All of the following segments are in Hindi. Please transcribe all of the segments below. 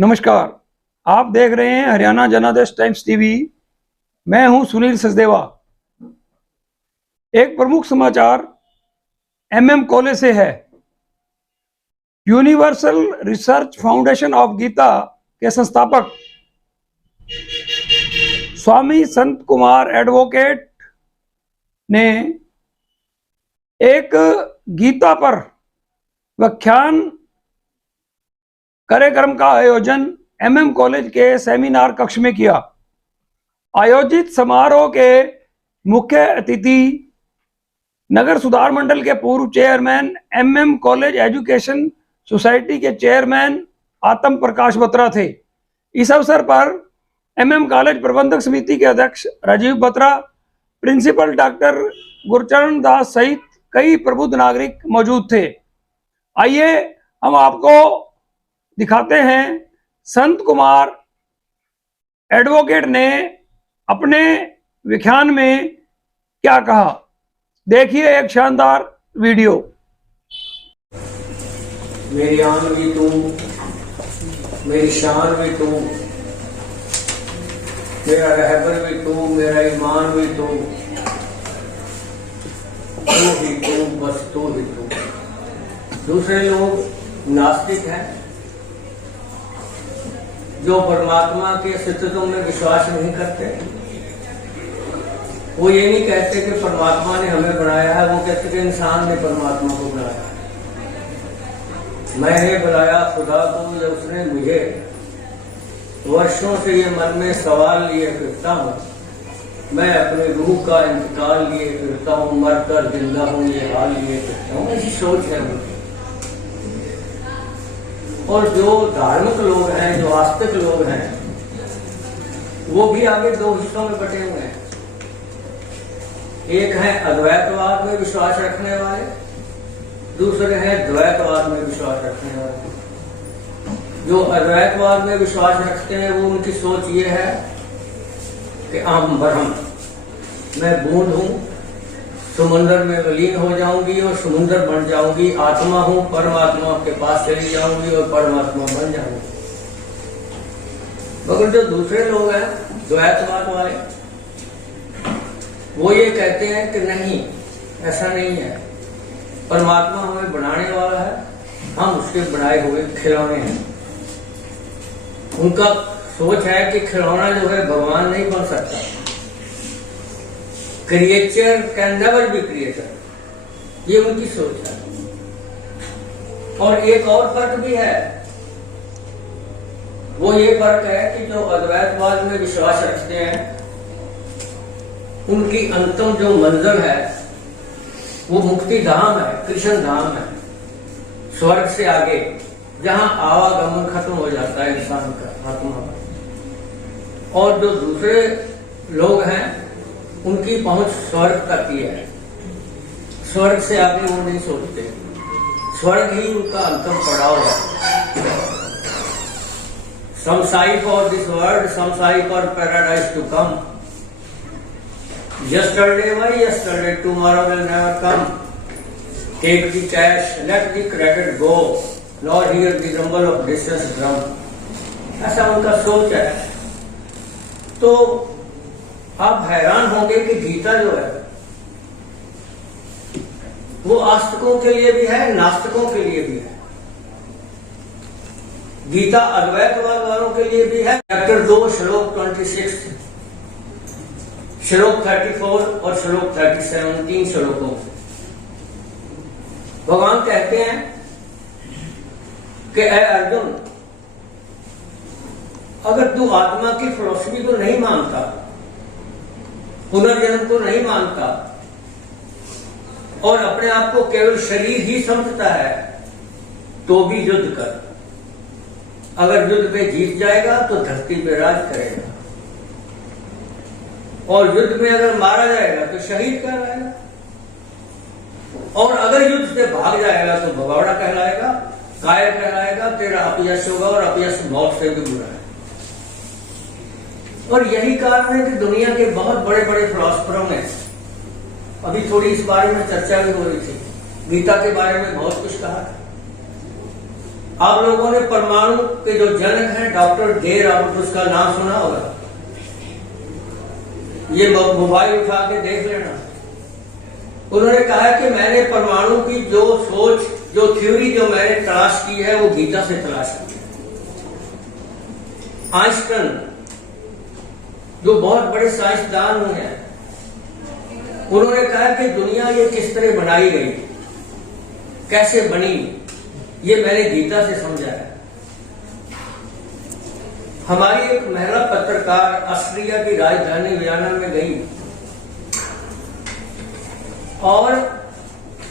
नमस्कार, आप देख रहे हैं हरियाणा जनादेश टाइम्स टीवी। मैं हूं सुनील सचदेवा। एक प्रमुख समाचार एमएम कॉलेज से है। Universal research foundation of Gita के संस्थापक स्वामी संत कुमार एडवोकेट ने एक गीता पर व्याख्यान कार्यक्रम का आयोजन एमएम कॉलेज के सेमिनार कक्ष में किया। आयोजित समारोह के मुख्य अतिथि नगर सुधार मंडल के पूर्व chairman, MM college education society के चेयरमैन आत्म प्रकाश बत्रा थे। इस अवसर पर एमएम कॉलेज प्रबंधक समिति के अध्यक्ष राजीव बत्रा, प्रिंसिपल डॉक्टर गुरचरण दास सहित कई प्रबुद्ध नागरिक मौजूद थे। आइए हम आपको दिखाते हैं संत कुमार एडवोकेट ने अपने व्याख्यान में क्या कहा। देखिए एक शानदार वीडियो। मेरी आन भी तू, मेरी शान भी तू, मेरा रहबर भी तू, मेरा ईमान भी तू ही तू, बस तू ही तू। दूसरे लोग नास्तिक हैं जो परमात्मा के अस्तित्व में विश्वास नहीं करते। वो ये नहीं कहते कि परमात्मा ने हमें बनाया है, वो कहते कि इंसान ने परमात्मा को बनाया। मैंने बुलाया खुदा को जब उसने मुझे। वर्षों से ये मन में सवाल लिए फिरता हूँ, मैं अपने रूह का इंतकाल लिए फिरता हूँ, मर कर जिंदा हूँ ये हाल लिए फिरता हूँ। ऐसी सोच है मुझे। और जो धार्मिक लोग हैं, जो आस्तिक लोग हैं, वो भी आगे दो हिस्सों में बटे हुए हैं। एक है अद्वैतवाद में विश्वास रखने वाले, दूसरे हैं द्वैतवाद में विश्वास रखने वाले। जो अद्वैतवाद में विश्वास रखते हैं वो उनकी सोच ये है कि अहम ब्रह्म, मैं बूंद हूं, समुन्द्र में विलीन हो जाऊंगी और समुन्द्र बन जाऊंगी। आत्मा हूं, परमात्मा के पास चली जाऊंगी और परमात्मा बन जाऊंगी। मगर जो दूसरे लोग हैं द्वैतवाद वाले, वो ये कहते हैं कि नहीं, ऐसा नहीं है। परमात्मा हमें बनाने वाला है, हम उसके बनाए हुए खिलौने हैं। उनका सोच है कि खिलौना जो है भगवान नहीं बन सकता। Creature can never be creator, ये उनकी सोच है। और एक और फर्क भी है, वो ये फर्क है कि जो अद्वैतवाद में विश्वास रखते हैं उनकी अंतिम जो मंजिल है वो मुक्ति धाम है, कृष्ण धाम है, स्वर्ग से आगे, जहां आवागमन खत्म हो जाता है इंसान का आत्मा का। और जो दूसरे लोग हैं उनकी पहुंच स्वर्ग तक ही है, स्वर्ग से आगे वो नहीं सोचते। स्वर्ग ही उनका अंतिम पड़ाव है। Some sigh for this world, some sigh for paradise to come. Yesterday, why yesterday? Tomorrow will never come. Take the cash, let the credit go, nor hear the rumble of distant drum. ऐसा उनका सोच है। तो आप हैरान होंगे कि गीता जो है वो आस्तिकों के लिए भी है, नास्तिकों के लिए भी है। गीता अद्वैतवाद वालों के लिए भी है। चैप्टर 2 श्लोक 26, श्लोक 34 और श्लोक 37, 3 श्लोकों से भगवान कहते हैं कि ऐ अर्जुन, अगर तू आत्मा की फिलॉसफी को नहीं मानता, पुनर्जन्म को नहीं मानता और अपने आप को केवल शरीर ही समझता है, तो भी युद्ध कर। अगर युद्ध में जीत जाएगा तो धरती पे राज करेगा, और युद्ध में अगर मारा जाएगा तो शहीद कहलाएगा, और अगर युद्ध से भाग जाएगा तो भगौड़ा कहलाएगा, कायर कहलाएगा, तेरा अपयश होगा, और अपयश मौत से भी बुरा है। और यही कारण है कि दुनिया के बहुत बड़े बड़े फिलोसफरों ने, अभी थोड़ी इस बारे में चर्चा भी हो रही थी, गीता के बारे में बहुत कुछ कहा था। आप लोगों ने परमाणु के जो जनक हैं डॉक्टर जे रॉबर्ट, उसका नाम सुना होगा। ये मोबाइल उठा के देख लेना। उन्होंने कहा कि मैंने परमाणु की जो सोच, जो थ्योरी जो मैंने तलाश की है वो गीता से तलाश की है। आइंस्टाइन जो बहुत बड़े साइंसदान हुए हैं, उन्होंने कहा कि दुनिया ये किस तरह बनाई गई, कैसे बनी, ये मैंने गीता से समझा है। हमारी एक महिला पत्रकार ऑस्ट्रिया की राजधानी वियना में गई और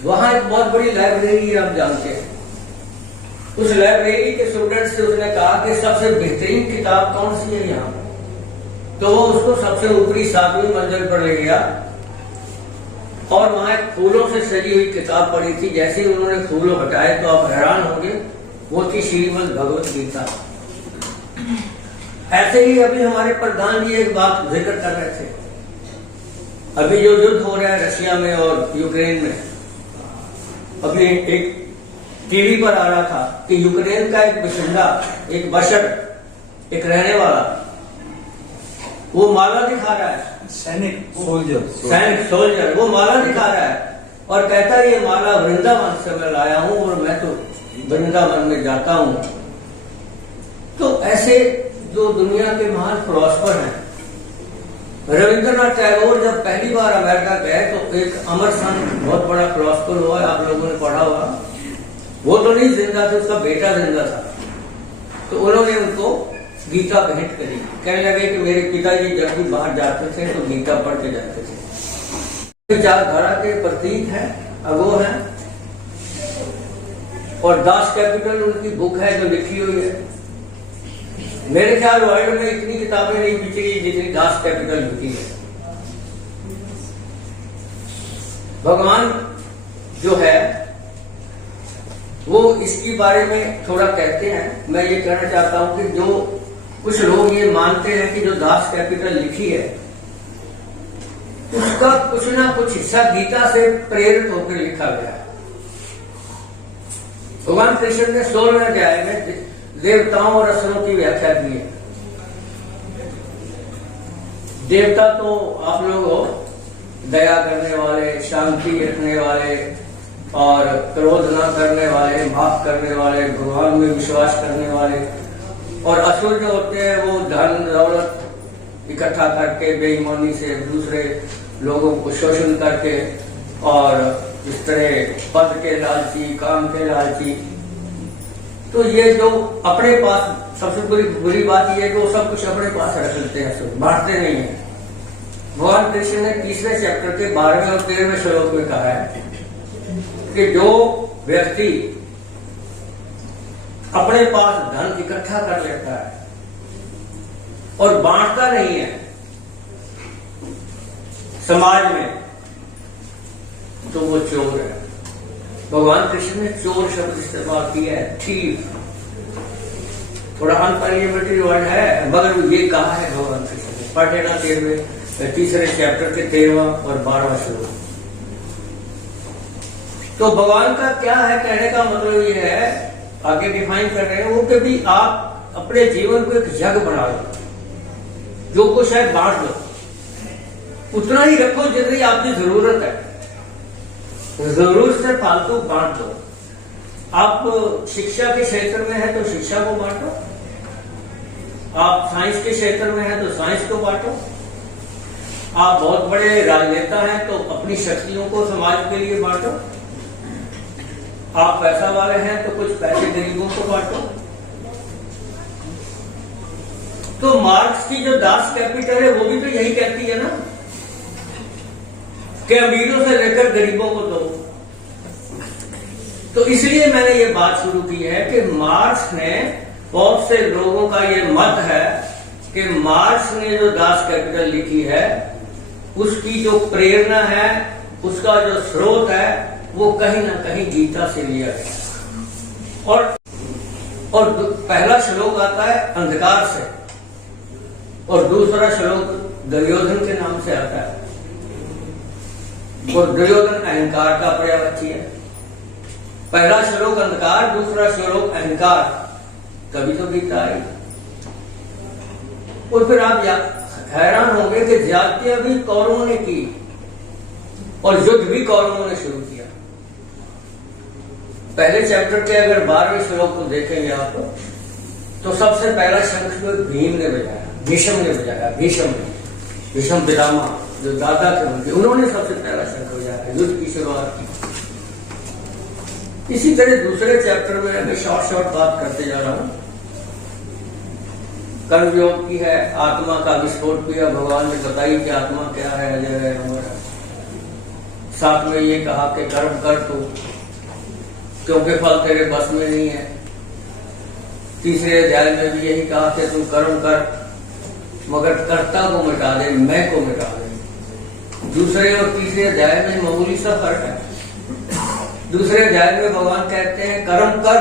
वहां एक बहुत बड़ी लाइब्रेरी है, आप जानते हैं। उस लाइब्रेरी के स्टूडेंट से उसने कहा कि सबसे बेहतरीन किताब कौन सी है यहाँ पर, तो वो उसको सबसे ऊपरी 7वीं मंजिल पर ले गया और वहां एक फूलों से सजी हुई किताब पड़ी थी। जैसे ही उन्होंने फूलों हटाए तो आप हैरान होंगे, वो थी श्रीमद् भगवत गीता। ऐसे ही अभी हमारे प्रधान जी एक बात जिक्र कर रहे थे, अभी जो युद्ध हो रहा है रशिया में और यूक्रेन में, अभी एक टीवी पर आ रहा था कि यूक्रेन का एक बाशिंदा, एक बशर, एक रहने वाला, वो माला दिखा रहा है, सैनिक सोल्जर, वो माला दिखा रहा है और कहता है ये माला वृंदावन से मैं लाया हूं और मैं तो वृंदावन में जाता हूं। तो ऐसे जो दुनिया के महान फिलोसफर हैं, रविंद्रनाथ टैगोर जब पहली बार अमेरिका गए तो एक अमरसंत बहुत बड़ा फिलोसफर हुआ, आप लोगों ने पढ़ा होगा, वो तो नहीं जिंदा था, उसका बेटा जिंदा था। तो उन्होंने उनको गीता भेंट करी, कहने लगे कि मेरे पिताजी जब भी बाहर जाते थे तो गीता पढ़ के जाते थे। विचारधारा के प्रतीक है, अगो है, और दास कैपिटल उनकी बुक है जो लिखी हुई है। मेरे ख्याल वर्ल्ड में इतनी किताबें नहीं बिचेगी जितनी दास कैपिटल लिखी है। भगवान जो है वो इसके बारे में थोड़ा कहते हैं। मैं ये कहना चाहता हूं कि जो कुछ लोग ये मानते हैं कि जो दास कैपिटल लिखी है उसका कुछ ना कुछ हिस्सा गीता से प्रेरित होकर लिखा गया है। भगवान कृष्ण ने 16वें अध्याय में देवताओं और असुरों की व्याख्या की है। देवता तो आप लोग हो, दया करने वाले, शांति रखने वाले और क्रोध न करने वाले, माफ करने वाले, भगवान में विश्वास करने वाले। और असुर जो होते हैं वो धन दौलत इकट्ठा करके बेईमानी से दूसरे लोगों को शोषण करके और इस तरह पद के लालची, काम के लालची। तो ये जो अपने पास, सबसे बुरी बात यह है कि वो सब कुछ अपने पास रख लेते हैं, बांटते नहीं है। भगवान कृष्ण ने 3रे चैप्टर के 12वें और 13वें श्लोक में कहा है कि जो व्यक्ति अपने पास धन इकट्ठा कर लेता है और बांटता नहीं है समाज में, तो वो चोर है। भगवान कृष्ण ने चोर शब्द इस्तेमाल किया है, थीफ। थोड़ा अनपार्लियामेंट्री वर्ड है मगर ये कहा है भगवान कृष्ण ने। पढ़ लेना 3रे चैप्टर के 13वां और 12वां श्लोक। तो भगवान का क्या है कहने का मतलब ये है, आगे डिफाइन कर रहे हैं वो कि भी आप अपने जीवन को एक जग बना लो, जो कुछ है बांट दो, उतना ही रखो जितनी आपकी जरूरत है, जरूरत से फालतू बांट दो। आप शिक्षा के क्षेत्र में है तो शिक्षा को बांटो, आप साइंस के क्षेत्र में है तो साइंस को बांटो, आप बहुत बड़े राजनेता हैं तो अपनी शक्तियों को समाज के लिए बांटो, आप पैसा वाले हैं तो कुछ पैसे गरीबों को बांटो। तो मार्क्स की जो दास कैपिटल है वो भी तो यही कहती है ना कि अमीरों से लेकर गरीबों को दो। तो इसलिए मैंने ये बात शुरू की है कि मार्क्स ने, बहुत से लोगों का ये मत है कि मार्क्स ने जो दास कैपिटल लिखी है उसकी जो प्रेरणा है, उसका जो स्रोत है वो कहीं ना कहीं गीता से लिया गया। और पहला श्लोक आता है अंधकार से और दूसरा श्लोक दुर्योधन के नाम से आता है। और दुर्योधन अहंकार का पर्यायवाची है पहला श्लोक अंधकार, दूसरा श्लोक अहंकार, तभी तो गीता आई। और फिर आप हैरान होंगे कि जातियां भी कौरवों ने की और युद्ध भी कौरवों ने शुरू किया। पहले चैप्टर के अगर 12वें श्लोक को देखेंगे आप तो सबसे पहला शंख जो भीम ने बजाया, भीष्म ने बजाया, भीष्म पितामह जो दादा थे उनके, उन्होंने सबसे पहला शंख बजाया, युद्ध की शुरुआत की। इसी तरह दूसरे चैप्टर में मैं शॉर्ट बात करते जा रहा हूं। कर्मयोग की है, आत्मा का विस्फोट किया, भगवान ने बताई कि आत्मा क्या है, अजय है, अमर है। साथ में ये कहा कि कर्म कर तू, क्योंकि फल तेरे बस में नहीं है। तीसरे अध्याय में भी यही कहा कि तू कर्म कर, मगर कर्ता को मिटा दे, मैं को मिटा दे। दूसरे और तीसरे अध्याय में मामूली सा फर्क है। दूसरे अध्याय में भगवान कहते हैं कर्म कर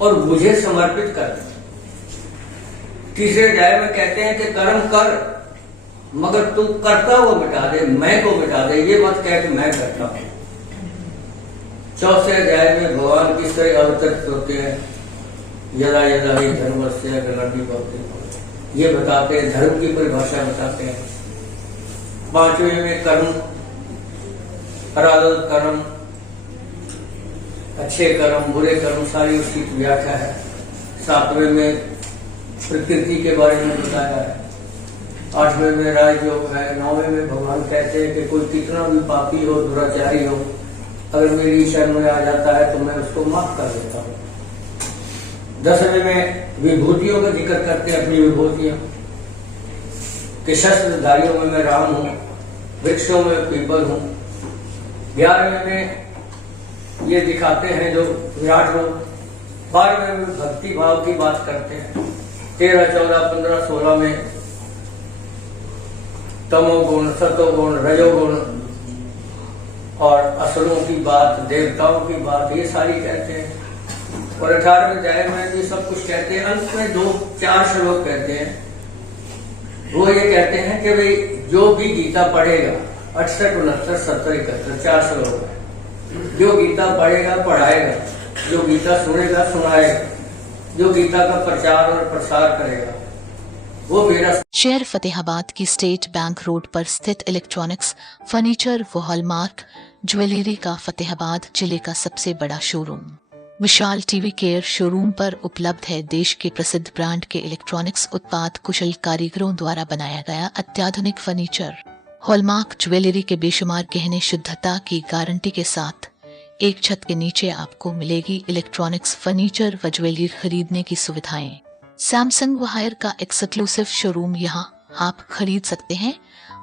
और मुझे समर्पित कर। तीसरे अध्याय में कहते हैं कि कर्म कर मगर तू कर्ता को मिटा दे, मैं को मिटा दे, ये मत कह कि मैं करता हूं। चौथे अध्याय में भगवान किस तरह अवतरित होते हैं, यदा यदा ही धर्मस्य ग्लानिर्भवति, ये बताते हैं, धर्म की परिभाषा बताते हैं। पांचवें में कर्म, अराधक कर्म, अच्छे कर्म, बुरे कर्म, सारी उसकी व्याख्या है। सातवें में प्रकृति के बारे में बताया है। आठवें में राजयोग है। नौवें में भगवान कहते हैं कि कोई कितना भी पापी हो, दुराचारी हो, अगर मेरी शरण में आ जाता है तो मैं उसको माफ कर देता हूँ। 10वें में विभूतियों का जिक्र करते हैं, अपनी विभूतियां, कि शस्त्रधारियों में मैं राम हूं, वृक्षों में पीपल हूं। 11वें में ये दिखाते हैं जो विराट रूप। 12वें में भक्ति भाव की बात करते हैं। 13, 14, 15, 16 में तमोगुण, सतोगुण, रजोगुण और असुरों की बात, देवताओं की बात, ये सारी कहते हैं। और 18वें अध्याय में भी सब कुछ कहते हैं। अंत में 2-4 श्लोक कहते हैं। वो ये कहते हैं कि भाई जो भी गीता पढ़ेगा, 68, 69, 70, 71, 4 श्लोक है। जो गीता पढ़ेगा पढ़ाएगा, जो गीता सुनेगा सुनाएगा, जो गीता का प्रचार और प्रसार करेगा वो मेरा। शहर फतेहाबाद की स्टेट बैंक रोड पर स्थित इलेक्ट्रॉनिक्स, फर्नीचर व हॉलमार्क ज्वेलरी का फतेहाबाद जिले का सबसे बड़ा शोरूम विशाल टीवी केयर शोरूम पर उपलब्ध है। देश के प्रसिद्ध ब्रांड के इलेक्ट्रॉनिक्स उत्पाद कुशल कारीगरों द्वारा बनाया गया अत्याधुनिक फर्नीचर, हॉलमार्क ज्वेलरी के बेशुमार गहने शुद्धता की गारंटी के साथ एक छत के नीचे आपको मिलेगी इलेक्ट्रॉनिक्स, फर्नीचर व ज्वेलरी खरीदने की सुविधाएं। सैमसंग व हायर का एक्सक्लूसिव शोरूम यहां आप खरीद सकते हैं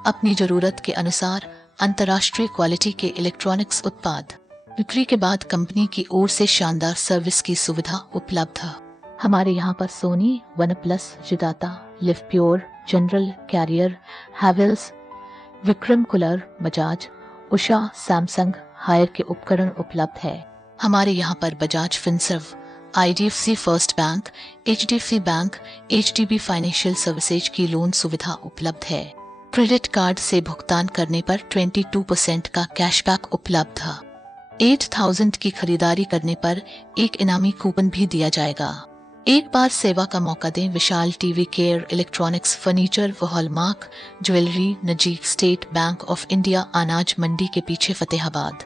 अपनी जरूरत के अनुसार अंतर्राष्ट्रीय क्वालिटी के इलेक्ट्रॉनिक्स उत्पाद। बिक्री के बाद कंपनी की ओर से शानदार सर्विस की सुविधा उपलब्ध है। हमारे यहाँ पर सोनी, वन प्लस, जिदाता, Livpure, General, Carrier, Havells, Vikram cooler, Bajaj, Usha, Samsung, Haier के उपकरण उपलब्ध है। हमारे यहाँ पर Bajaj Finserv, IDFC First Bank, HDFC bank, HDB financial services की लोन सुविधा उपलब्ध है। क्रेडिट कार्ड से भुगतान करने पर 22% का कैशबैक उपलब्ध है। 8000 की खरीदारी करने पर एक इनामी कूपन भी दिया जाएगा। एक बार सेवा का मौका दें। विशाल टीवी केयर इलेक्ट्रॉनिक्स, फर्नीचर व हॉलमार्क ज्वेलरी, नजीक स्टेट बैंक ऑफ इंडिया, अनाज मंडी के पीछे, फतेहाबाद।